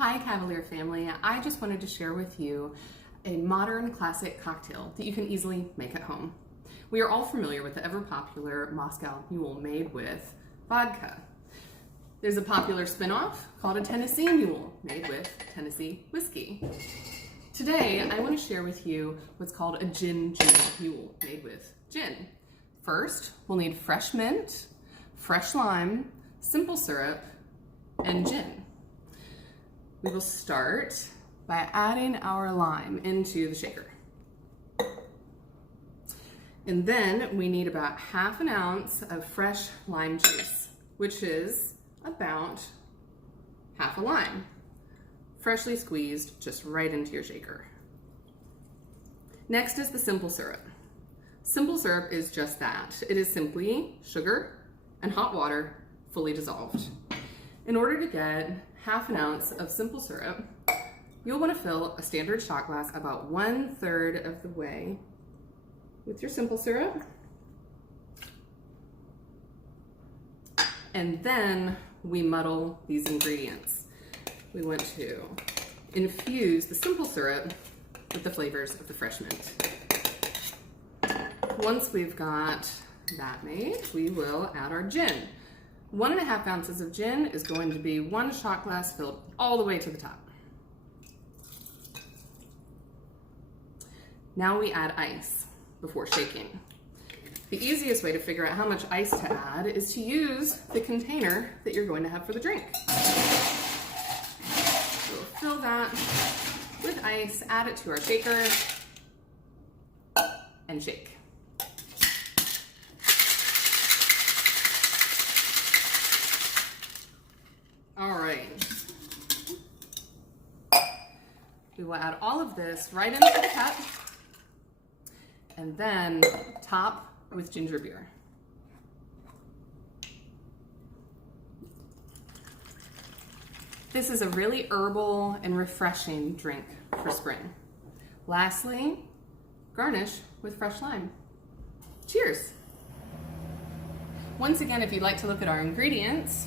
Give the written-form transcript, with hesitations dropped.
Hi Cavalier family, I just wanted to share with you a modern classic cocktail that you can easily make at home. We are all familiar with the ever popular Moscow Mule made with vodka. There's a popular spin-off called a Tennessee Mule made with Tennessee whiskey. Today I want to share with you what's called a Gin Mule made with gin. First, we'll need fresh mint, fresh lime, simple syrup, and gin. We will start by adding our lime into the shaker. And then we need about half an ounce of fresh lime juice, which is about half a lime, freshly squeezed just right into your shaker. Next is the simple syrup. Simple syrup is just that. It is simply sugar and hot water fully dissolved. In order to get half an ounce of simple syrup, you'll want to fill a standard shot glass about 1/3 of the way with your simple syrup. And then we muddle these ingredients. We want to infuse the simple syrup with the flavors of the fresh mint. Once we've got that made, we will add our gin. 1.5 ounces of gin is going to be 1 shot glass filled all the way to the top. Now we add ice before shaking. The easiest way to figure out how much ice to add is to use the container that you're going to have for the drink. We'll fill that with ice, add it to our shaker, and shake. All right. We will add all of this right into the cup and then top with ginger beer. This is a really herbal and refreshing drink for spring. Lastly, garnish with fresh lime. Cheers. Once again, if you'd like to look at our ingredients,